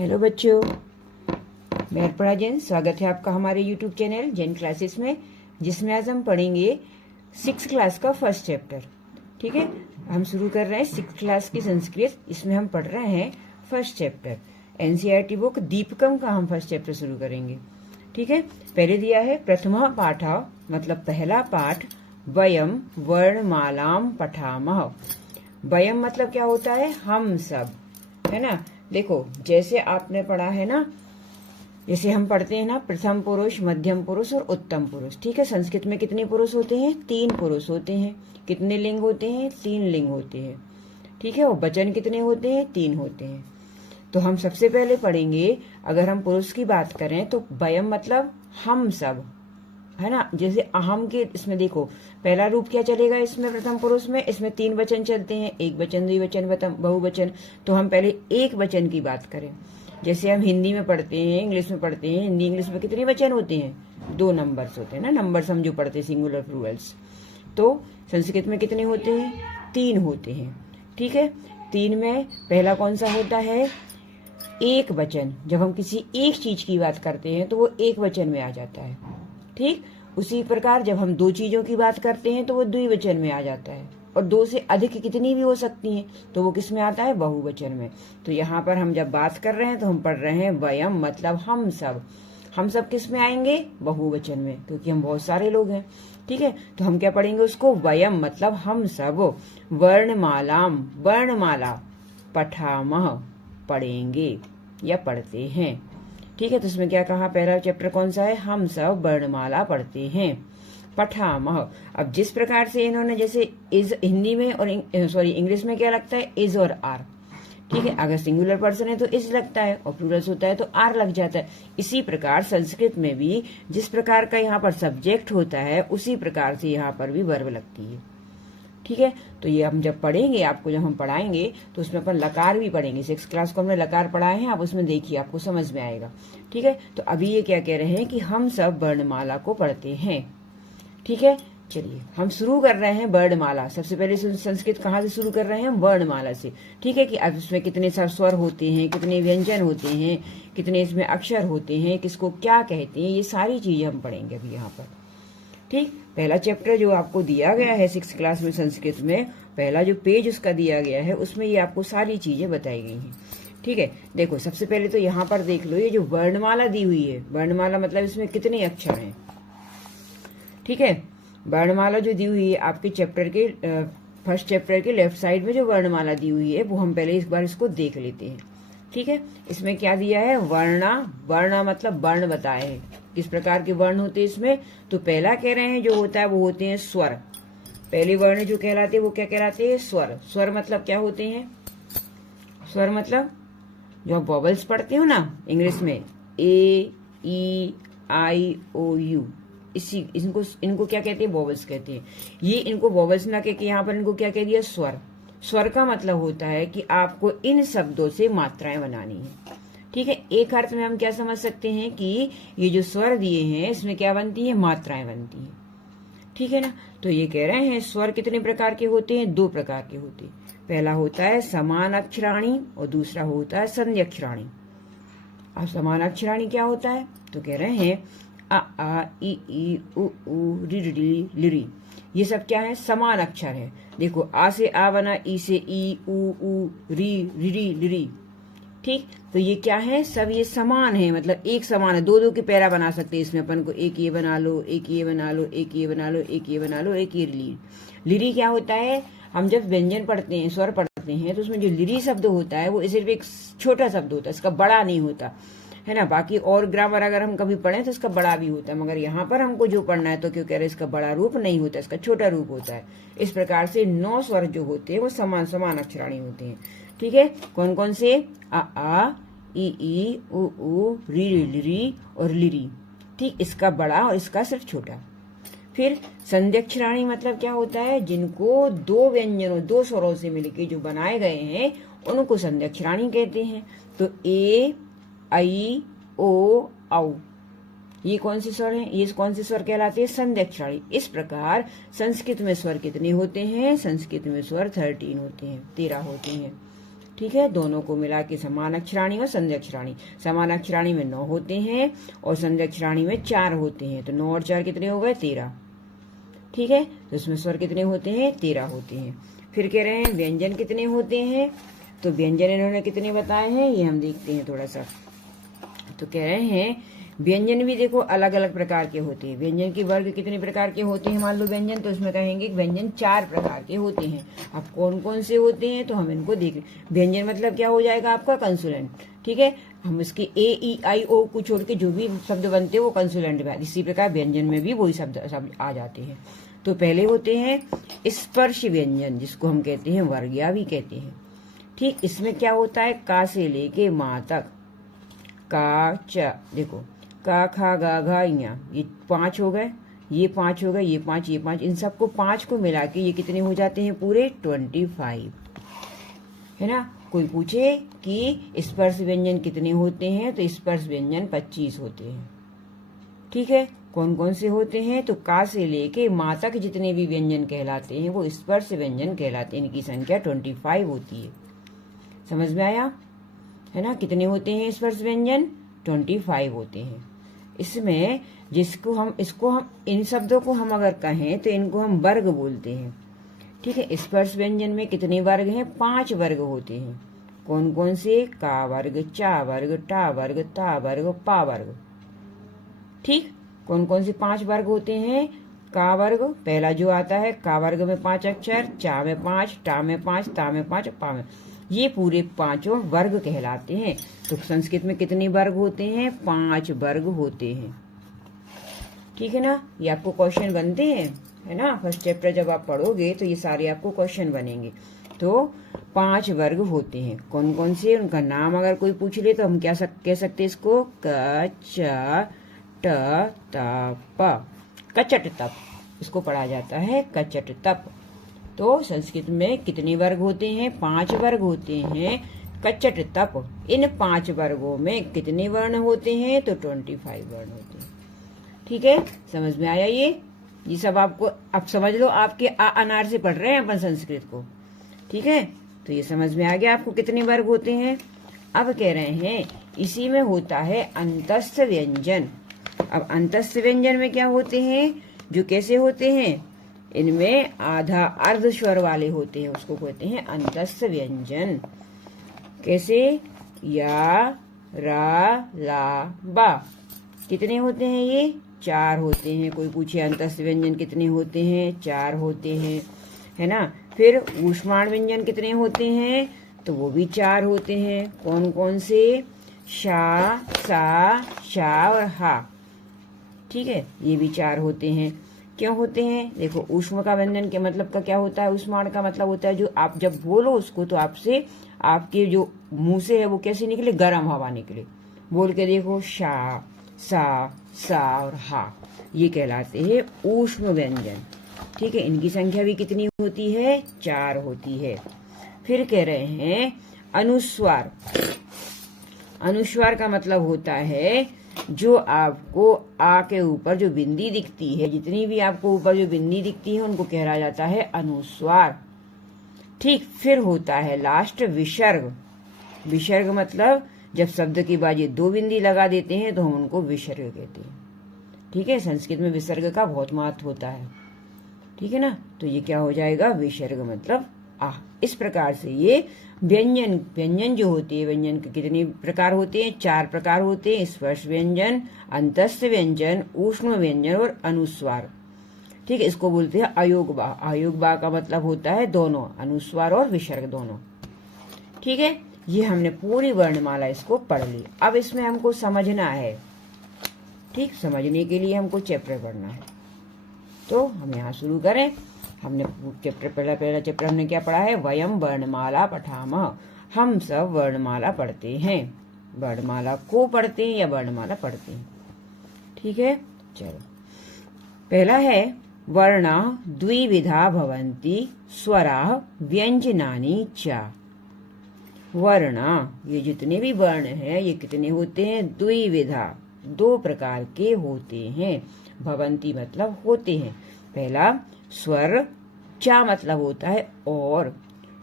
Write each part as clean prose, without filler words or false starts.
Hello बच्चों, मैं अर्पणा जैन। स्वागत है आपका हमारे यूट्यूब चैनल जैन क्लासेस में, जिसमें आज हम पढ़ेंगे 6th क्लास का फर्स्ट चैप्टर। ठीक है, हम शुरू कर रहे हैं 6th क्लास की संस्कृत। इसमें हम पढ़ रहे हैं फर्स्ट चैप्टर। एनसीईआरटी बुक दीपकम का हम फर्स्ट चैप्टर शुरू करेंगे। ठीक है, पहले दिया है प्रथमा पाठा, मतलब पहला पाठ, वयम वर्णमालाम पठामः। वयम मतलब क्या होता है? हम सब, है ना। देखो, जैसे आपने पढ़ा है ना, जैसे हम पढ़ते हैं ना, प्रथम पुरुष, मध्यम पुरुष और उत्तम पुरुष। ठीक है, संस्कृत में कितने पुरुष होते हैं? 3 पुरुष होते हैं। कितने लिंग होते हैं? 3 लिंग होते हैं। ठीक है, और वचन कितने होते हैं? 3 होते हैं। तो हम सबसे पहले पढ़ेंगे, अगर हम पुरुष की बात करें तो वयम मतलब हम सब, है ना। जैसे अहम के इसमें देखो, पहला रूप क्या चलेगा इसमें? प्रथम पुरुष में इसमें 3 वचन चलते हैं, एक वचन, द्विवचन, बहुवचन। तो हम पहले एक वचन की बात करें। जैसे हम हिंदी में पढ़ते हैं, इंग्लिश में पढ़ते हैं। हिंदी इंग्लिश में कितने वचन होते हैं? 2 नंबर्स होते हैं ना। नंबर्स हम जो पढ़ते हैं सिंगुलर प्लूरल्स। तो संस्कृत में कितने होते हैं? 3 होते हैं। ठीक है, 3 में पहला कौन सा होता है? एक वचन। जब हम किसी एक चीज की बात करते हैं तो वो एक वचन में आ जाता है। ठीक, उसी प्रकार जब हम 2 चीजों की बात करते हैं तो वो द्विवचन में आ जाता है, और 2 से अधिक कितनी भी हो सकती हैं तो वो किस में आता है? बहुवचन में। तो यहाँ पर हम जब बात कर रहे हैं तो हम पढ़ रहे हैं वयम मतलब हम सब। हम सब किस में आएंगे? बहुवचन में, क्योंकि हम बहुत सारे लोग हैं। ठीक है, तो हम क्या पढ़ेंगे उसको? वयम मतलब हम सब वर्णमालाम, वर्णमाला, पठामः पढ़ेंगे या पढ़ते हैं। ठीक है, तो इसमें क्या कहा? पहला चैप्टर कौन सा है? हम सब वर्णमाला पढ़ते हैं, पठामः। अब जिस प्रकार से इन्होंने, जैसे इज हिंदी में और इंग्लिश में क्या लगता है? इज और आर। ठीक है, अगर सिंगुलर पर्सन है तो इज लगता है, और प्लूरल्स होता है तो आर लग जाता है। इसी प्रकार संस्कृत में भी जिस प्रकार का यहाँ पर सब्जेक्ट होता है, उसी प्रकार से यहाँ पर भी वर्ब लगती है। ठीक है, तो ये हम जब पढ़ेंगे, आपको जब हम पढ़ाएंगे तो उसमें अपन लकार भी पढ़ेंगे। 6th क्लास को हमने लकार पढ़ाए हैं, आप उसमें देखिए, आपको समझ में आएगा। ठीक है, तो अभी ये क्या कह रहे हैं कि हम सब वर्णमाला को पढ़ते हैं। ठीक है, चलिए हम शुरू कर रहे हैं वर्णमाला। सबसे पहले संस्कृत कहाँ से शुरू कर रहे हैं? वर्णमाला से। ठीक है, कि अब इसमें कितने सारे स्वर होते हैं, कितने व्यंजन होते हैं, कितने इसमें अक्षर होते हैं, किसको क्या कहते हैं, ये सारी चीजें हम पढ़ेंगे अभी यहाँ पर। ठीक, पहला चैप्टर जो आपको दिया गया है 6th क्लास में संस्कृत में, पहला जो पेज उसका दिया गया है, उसमें ये आपको सारी चीजें बताई गई हैं। ठीक है, देखो सबसे पहले तो यहाँ पर देख लो, ये जो वर्णमाला दी हुई है, वर्णमाला मतलब इसमें कितने अक्षर हैं। ठीक है, वर्णमाला जो दी हुई है आपके चैप्टर के फर्स्ट चैप्टर के लेफ्ट साइड में जो वर्णमाला दी हुई है, वो हम पहले इस बार इसको देख लेते हैं। ठीक है, इसमें क्या दिया है? वर्णा। वर्णा मतलब वर्ण बताए हैं, किस प्रकार के वर्ण होते हैं इसमें। तो पहला कह रहे हैं जो होता है वो होते हैं स्वर। पहले वर्ण जो कहलाते हैं वो क्या कहलाते हैं? स्वर। स्वर मतलब क्या होते हैं? स्वर मतलब जो आप वॉवल्स पढ़ते हो ना इंग्लिश में, ए, ई, आई, ओ, यू, इनको क्या कहते हैं? वॉवल्स कहते हैं। ये इनको वॉवल्स ना कह के यहाँ पर इनको क्या कह दिया? स्वर। स्वर का मतलब होता है कि आपको इन शब्दों से मात्राएं बनानी है। ठीक है, एक अर्थ में हम क्या समझ सकते हैं कि ये जो स्वर दिए हैं इसमें क्या बनती है? मात्राएं बनती हैं। ठीक है ना, तो ये कह रहे हैं स्वर कितने प्रकार के होते हैं? 2 प्रकार के होते हैं। पहला होता है समान अक्षराणी और दूसरा होता है संधि अक्षराणी। अब समान अक्षराणी क्या होता है? तो कह रहे हैं आ ई उ री री लिरी, ये सब क्या है? समान अक्षर है। देखो, आ से आ बना, ई से ई, उ री री लिरी। ठीक, तो ये क्या है? सब ये समान है, मतलब एक समान है। 2-2 के पैरा बना सकते हैं इसमें अपन को। एक ये बना लो, एक ये बना लो, एक ये बना लो, एक ये बना लो, एक ये लिरी। लिरी क्या होता है? हम जब व्यंजन पढ़ते हैं, स्वर पढ़ते हैं, तो उसमें जो लिरी शब्द होता है वो सिर्फ एक छोटा शब्द होता है, इसका बड़ा नहीं होता है ना। बाकी और ग्रामर अगर हम कभी पढ़ें तो इसका बड़ा भी होता है, मगर यहाँ पर हमको जो पढ़ना है तो क्यों कह रहे हैं इसका बड़ा रूप नहीं होता, इसका छोटा रूप होता है। इस प्रकार से 9 स्वर जो होते हैं वो समान समान अक्षराणी होते हैं। ठीक है, कौन कौन से? आ, ई, उ री री और लिरी। ठीक, इसका बड़ा और इसका सिर्फ छोटा। फिर संधि अक्षराणी मतलब क्या होता है? जिनको 2 व्यंजनों, 2 स्वरों से मिलकर जो बनाए गए हैं उनको संधि अक्षराणी कहते हैं। तो ए, आई, ओ, औ, ये कौन से स्वर हैं? ये कौन से स्वर कहलाते हैं? संधि अक्षराणी। इस प्रकार संस्कृत में स्वर कितने होते हैं? संस्कृत में स्वर 13 होते हैं, 13 होते हैं। ठीक है, दोनों को मिला के समान अक्षराणी और संधि अक्षराणी। समान अक्षराणी में 9 होते हैं और संधि अक्षराणी में 4 होते हैं, तो 9 और 4 कितने हो गए? 13। ठीक है, तो इसमें स्वर कितने होते हैं? 13 होते हैं। फिर कह रहे हैं व्यंजन कितने होते हैं, तो व्यंजन इन्होंने कितने बताए हैं ये हम देखते हैं थोड़ा सा। तो कह रहे हैं व्यंजन भी देखो अलग अलग प्रकार के होते हैं। व्यंजन के वर्ग कितने प्रकार के होते हैं मान लो व्यंजन, तो इसमें कहेंगे व्यंजन 4 प्रकार के होते हैं। अब कौन कौन से होते हैं तो हम इनको देख। व्यंजन मतलब क्या हो जाएगा आपका? कंसोनेंट। ठीक है, हम इसके ए ई आई ओ को छोड़ के जो भी शब्द बनते हैं वो कंसोनेंट में। इसी प्रकार व्यंजन में भी वही शब्द आ जाते हैं। तो पहले होते हैं स्पर्श व्यंजन, जिसको हम कहते हैं वर्ग्या भी कहते हैं। ठीक, इसमें क्या होता है? का से लेके माँ तक, का च, देखो का खा गा घा इया, ये 5 हो गए, ये 5 हो गए, ये 5, ये 5, इन सबको 5 को मिला के ये कितने हो जाते हैं? पूरे 25, है ना। कोई पूछे कि स्पर्श व्यंजन कितने होते हैं, तो स्पर्श व्यंजन 25 होते हैं। ठीक है, कौन कौन से होते हैं? तो का से लेके माँ तक जितने भी व्यंजन कहलाते हैं वो स्पर्श व्यंजन कहलाते हैं। इनकी संख्या 25 होती है। समझ में आया? है ना, कितने होते हैं स्पर्श व्यंजन? 25 होते हैं। इसमें इसको हम इन शब्दों को हम अगर कहें तो इनको हम वर्ग बोलते हैं। ठीक है, स्पर्श व्यंजन में कितने वर्ग हैं? 5 वर्ग होते हैं। कौन कौन से? का वर्ग, चा वर्ग, टा वर्ग, ता वर्ग, पा वर्ग। ठीक, कौन कौन से 5 वर्ग होते हैं? का वर्ग पहला जो आता है, का वर्ग में 5 अक्षर, चा में 5, टा में 5, ता में 5, पा में, ये पूरे 5 वर्ग कहलाते हैं। तो संस्कृत में कितने वर्ग होते हैं? 5 वर्ग होते हैं। ठीक है ना, ये आपको क्वेश्चन बनते हैं, है ना। फर्स्ट चैप्टर जब आप पढ़ोगे तो ये सारे आपको क्वेश्चन बनेंगे। तो 5 वर्ग होते हैं। कौन कौन से? उनका नाम अगर कोई पूछ ले तो हम क्या कह सकते हैं इसको? क च ट त प, कचट तप, इसको पढ़ा जाता है कचट तप। तो संस्कृत में कितने वर्ग होते हैं? 5 वर्ग होते हैं। कचट तप, इन 5 वर्गों में कितने वर्ण होते हैं? तो 25 वर्ण होते हैं। ठीक है, समझ में आया? ये सब आपको अब समझ लो, आपके अनार से पढ़ रहे हैं अपन संस्कृत को। ठीक है, तो ये समझ में आ गया आपको कितने वर्ग होते हैं। अब कह रहे हैं इसी में होता है अंतस्थ व्यंजन। अब अंतस्थ व्यंजन में क्या होते हैं? जो कैसे होते हैं? इनमें आधा अर्ध स्वर वाले होते हैं, उसको कहते हैं अंतस्थ व्यंजन। कैसे? या, रा, ला, बा, कितने होते हैं? ये 4 होते हैं। कोई पूछे अंतस्थ व्यंजन कितने होते हैं? 4 होते हैं, है ना। फिर ऊष्माण व्यंजन कितने होते हैं? तो वो भी 4 होते हैं। कौन कौन से? शा, सा, शा और हा। ठीक है, ये भी 4 होते हैं। क्यों होते हैं? देखो, ऊष्म का व्यंजन के मतलब का क्या होता है? ऊष्माण का मतलब होता है जो आप जब बोलो उसको तो आपसे, आपके जो मुंह से है वो कैसे निकले? गर्म हवा निकले। बोल के देखो, शा, सा और हा, ये कहलाते हैं ऊष्म व्यंजन। ठीक है, इनकी संख्या भी कितनी होती है? 4 होती है। फिर कह रहे हैं अनुस्वार। अनुस्वार का मतलब होता है जो आपको आ के ऊपर जो बिंदी दिखती है, जितनी भी आपको ऊपर जो बिंदी दिखती है उनको कहा जाता है अनुस्वार। ठीक, फिर होता है लास्ट विसर्ग। विसर्ग मतलब जब शब्द की बाजी 2 बिंदी लगा देते हैं तो हम उनको विसर्ग कहते हैं। ठीक है, संस्कृत में विसर्ग का बहुत महत्व होता है। ठीक है ना, तो ये क्या हो जाएगा? विसर्ग मतलब आ। इस प्रकार से ये व्यंजन जो होती है, व्यंजन के कितने प्रकार होते हैं? 4 प्रकार होते हैं। स्पर्श व्यंजन, अंतस्थ व्यंजन, ऊष्म व्यंजन और अनुस्वार। ठीक है, इसको बोलते हैं अयोगबा। अयोगबा का मतलब होता है दोनों, अनुस्वार और विसर्ग दोनों। ठीक है, ये हमने पूरी वर्णमाला इसको पढ़ ली। अब इसमें हमको समझना है। ठीक, समझने के लिए हमको चैप्टर पढ़ना है। तो हम यहाँ शुरू करें। हमने चैप्टर पहला चैप्टर हमने क्या पढ़ा है? वयम वर्णमाला पठामः, हम सब वर्णमाला पढ़ते हैं। वर्णमाला को पढ़ते हैं या वर्णमाला पढ़ते हैं। ठीक है, चलो पहला है वर्णा द्विविधा भवन्ति स्वराः व्यंजनानि च। वर्णा, ये जितने भी वर्ण हैं ये कितने होते हैं? द्विविधा, 2 प्रकार के होते हैं। भवन्ति मतलब होते हैं। पहला स्वर, चा मतलब होता है और,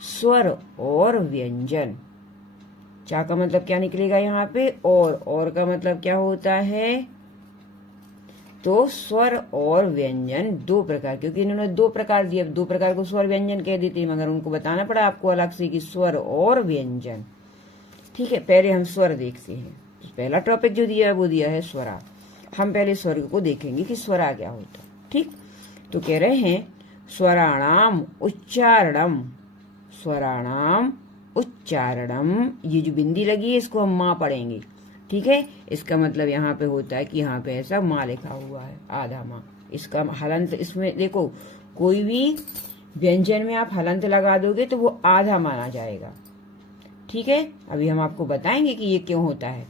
स्वर और व्यंजन। चा का मतलब क्या निकलेगा यहाँ पे, और का मतलब क्या होता है, तो स्वर और व्यंजन दो प्रकार, क्योंकि इन्होंने दो प्रकार दिए, अब दो प्रकार को स्वर व्यंजन कह देते हैं, मगर उनको बताना पड़ा आपको अलग से कि स्वर और व्यंजन। ठीक है, पहले हम स्वर देखते हैं। तो पहला टॉपिक जो दिया है वो दिया है स्वरा। हम पहले स्वर को देखेंगे कि स्वरा क्या होता है। ठीक, तो कह रहे हैं स्वराणाम उच्चारणम, स्वराणाम उच्चारणम, ये जो बिंदी लगी है इसको हम माँ पढ़ेंगे। ठीक है, इसका मतलब यहाँ पे होता है कि यहाँ पे ऐसा माँ लिखा हुआ है, आधा माँ। इसका हलंत, इसमें देखो कोई भी व्यंजन में आप हलंत लगा दोगे तो वो आधा माना जाएगा। ठीक है, अभी हम आपको बताएंगे कि ये क्यों होता है।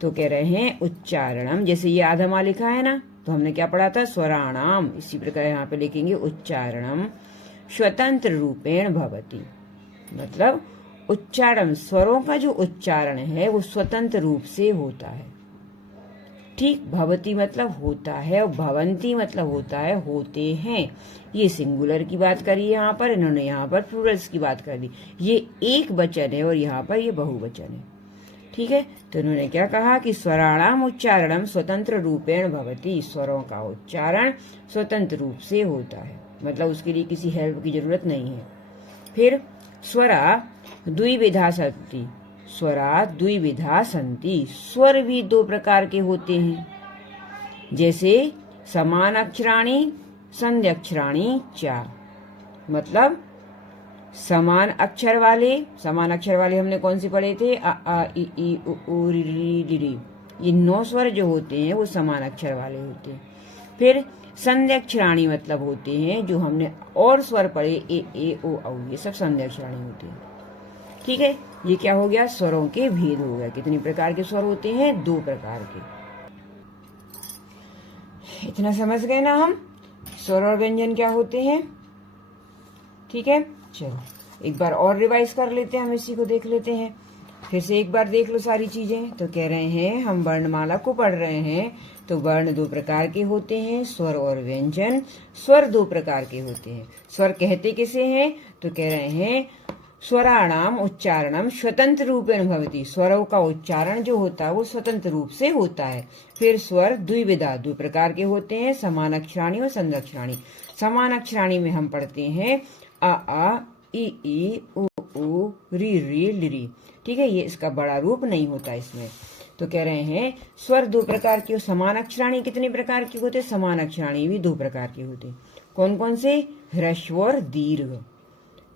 तो कह रहे हैं उच्चारणम, जैसे ये आधा माँ लिखा है ना, तो हमने क्या पढ़ा था, स्वराणाम, इसी प्रकार यहाँ पे लिखेंगे उच्चारणम स्वतंत्र रूपेण भवति, मतलब उच्चारण, स्वरों का जो उच्चारण है वो स्वतंत्र रूप से होता है। ठीक, भवती मतलब होता है और भवंती मतलब होता है होते हैं। ये सिंगुलर की बात करी है यहाँ पर, इन्होंने यहाँ पर प्लूरल्स की बात कर दी। ये एक वचन है और यहाँ पर ये बहुवचन है। ठीक है, तो इन्होंने क्या कहा कि स्वराणाम उच्चारणम स्वतंत्र रूपेण भवति, स्वरों का उच्चारण स्वतंत्र रूप से होता है, मतलब उसके लिए किसी हेल्प की जरूरत नहीं है। फिर स्वरा द्विविधा सन्ति, स्वरा द्विविधा सन्ति, स्वर भी दो प्रकार के होते हैं, जैसे समान अक्षराणी संध्य अक्षराणी चा, मतलब समान अक्षर वाले हमने कौन से पढ़े थे, अ आ इ ई उ ऊ रि री री, ये 9 स्वर जो होते हैं वो समान अक्षर वाले होते हैं। फिर संध्य अक्षराणी मतलब होते हैं जो हमने और स्वर पढ़े, ए ओ औ, ये सब संध्य अक्षराणी होते हैं। ठीक है, ये क्या हो गया, स्वरों के भेद हो गया। कितने प्रकार के स्वर होते हैं, 2 प्रकार के। इतना समझ गए ना हम, स्वर और व्यंजन क्या होते हैं। ठीक है, चलो एक बार और रिवाइज कर लेते हैं, हम इसी को देख लेते हैं। फिर से एक बार देख लो सारी चीजें। तो कह रहे हैं हम वर्णमाला को पढ़ रहे हैं, तो वर्ण 2 प्रकार के होते हैं, स्वर और व्यंजन। स्वर 2 प्रकार के होते हैं। स्वर कहते किसे हैं, तो कह रहे हैं स्वराणाम उच्चारणम स्वतंत्र रूपेण भवति, स्वरों का उच्चारण जो होता है वो स्वतंत्र रूप से होता है। फिर स्वर द्विविधा, 2 प्रकार के होते हैं, समान अक्षराणी और संध्य अक्षराणी। समान अक्षराणी में हम पढ़ते हैं आ ई उ ऊ री री। ठीक है, ये इसका बड़ा रूप नहीं होता इसमें। तो कह रहे हैं स्वर 2 प्रकार के, समान अक्षराणी कितने प्रकार के होते, समान अक्षराणी भी 2 प्रकार के होते। कौन कौन से, ह्रस्व और दीर्घ।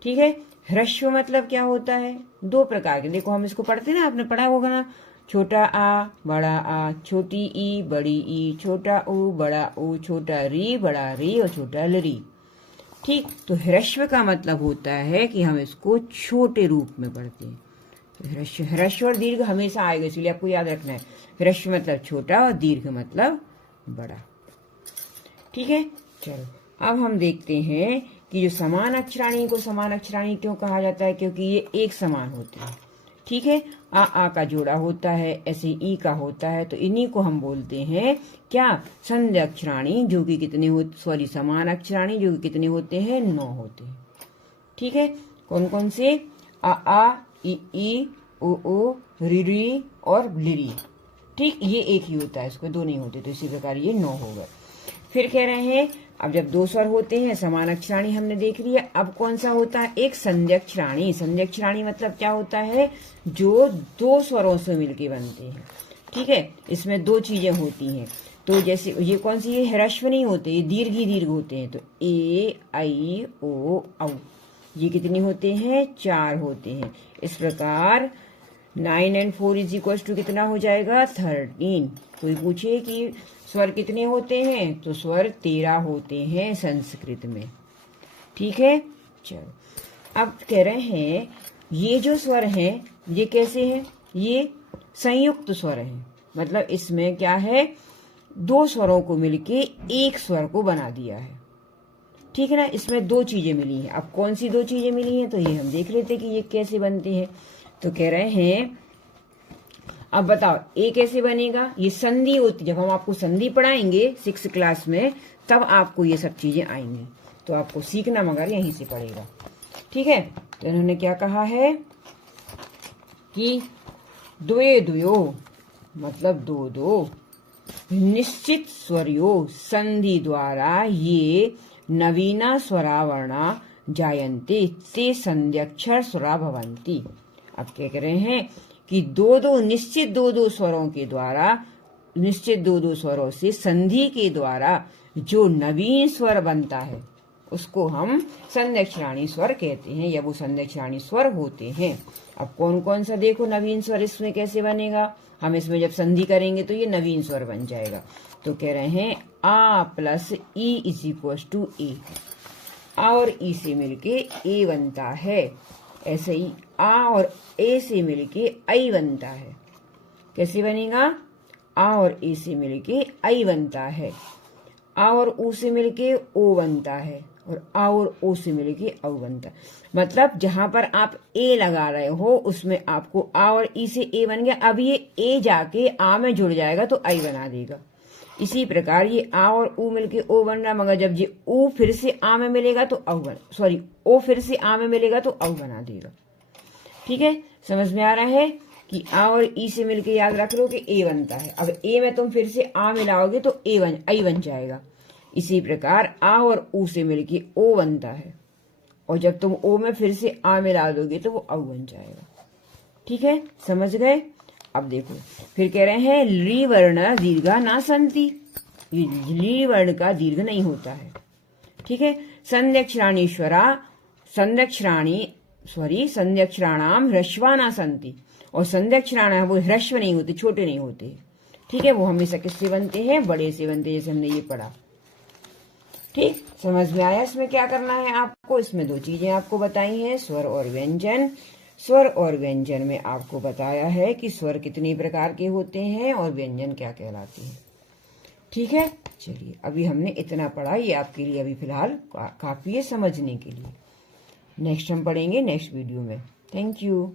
ठीक है, ह्रस्व मतलब क्या होता है, 2 प्रकार के। देखो हम इसको पढ़ते ना, आपने पढ़ा होगा ना, छोटा आ बड़ा आ, छोटी ई बड़ी ई, छोटा ऊ बड़ा ऊ, छोटा री बड़ा री और छोटा लरी। ठीक, तो ह्रस्व का मतलब होता है कि हम इसको छोटे रूप में पढ़ते हैं। तो ह्रस्व और दीर्घ हमेशा आएगा, इसलिए आपको याद रखना है। ह्रस्व मतलब छोटा और दीर्घ मतलब बड़ा। ठीक है, चलो अब हम देखते हैं कि जो समान अक्षराणी को समान अक्षराणी क्यों कहा जाता है, क्योंकि ये एक समान होते हैं। ठीक है, आ का जोड़ा होता है, ऐसे ई का होता है, तो इन्हीं को हम बोलते हैं क्या, संध्य अक्षराणी, जो कि कितने होते, समान अक्षराणी जो कि कितने होते हैं, 9 होते हैं। ठीक है, कौन कौन से, आ ई उ री और लिरी। ठीक, ये एक ही होता है, इसको 2 नहीं होते, तो इसी प्रकार ये 9 हो गए। फिर कह रहे हैं अब जब 2 स्वर होते हैं, समान अक्षराणी हमने देख लिया, अब कौन सा होता है, एक संध्य अक्षराणी। संध्य अक्षराणी मतलब क्या होता है, जो 2 स्वरों से मिलके बनते हैं। ठीक है, इसमें 2 चीजें होती हैं। तो जैसे ये कौन सी, ये ह्रस्व नहीं होते, ये दीर्घ होते हैं। तो ए आई ओ औ, ये कितने होते हैं, 4 होते हैं। इस प्रकार 9 and 4 = कितना हो जाएगा, 13। कोई पूछे कि स्वर कितने होते हैं, तो स्वर 13 होते हैं संस्कृत में। ठीक है, चलो अब कह रहे हैं ये जो स्वर हैं ये कैसे हैं, ये संयुक्त स्वर हैं, मतलब इसमें क्या है, 2 स्वरों को मिलके एक स्वर को बना दिया है। ठीक है ना, इसमें 2 चीजें मिली हैं। अब कौन सी 2 चीजें मिली हैं, तो ये हम देख लेते हैं कि ये कैसे बनते हैं। तो कह रहे हैं अब बताओ ए कैसे बनेगा, ये संधि होती, जब हम आपको संधि पढ़ाएंगे 6th क्लास में तब आपको ये सब चीजें आएंगी, तो आपको सीखना मगर यहीं से पड़ेगा। ठीक है, तो इन्होंने क्या कहा है कि द्वे द्वयो मतलब दो दो, निश्चित स्वरयो संधि द्वारा ये नवीना स्वरावर्णा जायन्ते ते संध्यक्षर स्वरा भवन्ति। अब क्या कह रहे हैं कि दो दो निश्चित दो दो स्वरों के द्वारा, निश्चित दो दो स्वरों से संधि के द्वारा जो नवीन स्वर बनता है उसको हम संध्यक्षराणी स्वर कहते हैं, या वो संध्यक्षराणी स्वर होते हैं। अब कौन कौन सा देखो नवीन स्वर इसमें कैसे बनेगा, हम इसमें जब संधि करेंगे तो ये नवीन स्वर बन जाएगा। तो कह रहे हैं आ plus E is equal to A, आ और ई से मिलके ए बनता है। ऐसे ही आ और ए से मिलके आई बनता है। कैसे बनेगा, आ और ए से मिलके आई बनता है, आ और ऊ से मिलके ओ बनता है, और आ और ओ से मिलके औ बनता है। मतलब जहां पर आप ए लगा रहे हो उसमें आपको आ और ई से ए बन गया, अब ये ए जाके आ में जुड़ जाएगा तो आई बना देगा। इसी प्रकार ये आ और ऊ मिलके ओ बन रहा, मगर जब ये ऊ फिर से आ में मिलेगा तो ओ फिर से आ में मिलेगा तो औ बना देगा। ठीक है, समझ में आ रहा है कि आ और ई से मिलके याद रख लो कि ए बनता है। अब ए में तुम फिर से आ मिलाओगे तो आई बन जाएगा। इसी प्रकार आ और ऊ से मिलके ओ बनता है, और जब तुम ओ में फिर से आ मिला दोगे तो वो औ बन जाएगा। ठीक है, समझ गए। अब देखो फिर कह रहे हैं ली वर्ण दीर्घा ना संति, ली वर्ण का दीर्घ नहीं होता है। ठीक है, संध्यक्षराणाम ह्रस्वा ना संति, और संध्यक्षराणा वो ह्रस्व नहीं होते, छोटे नहीं होते। ठीक है, वो हमेशा किससे बनते हैं, बड़े से बनते, जैसे हमने ये पढ़ा। ठीक, समझ में आया इसमें क्या करना है आपको। इसमें दो चीजें आपको बताई हैं, स्वर और व्यंजन। स्वर और व्यंजन में आपको बताया है कि स्वर कितने प्रकार के होते हैं और व्यंजन क्या कहलाते हैं। ठीक है, चलिए अभी हमने इतना पढ़ा, ये आपके लिए अभी फिलहाल काफी है समझने के लिए। नेक्स्ट हम पढ़ेंगे नेक्स्ट वीडियो में। Thank you.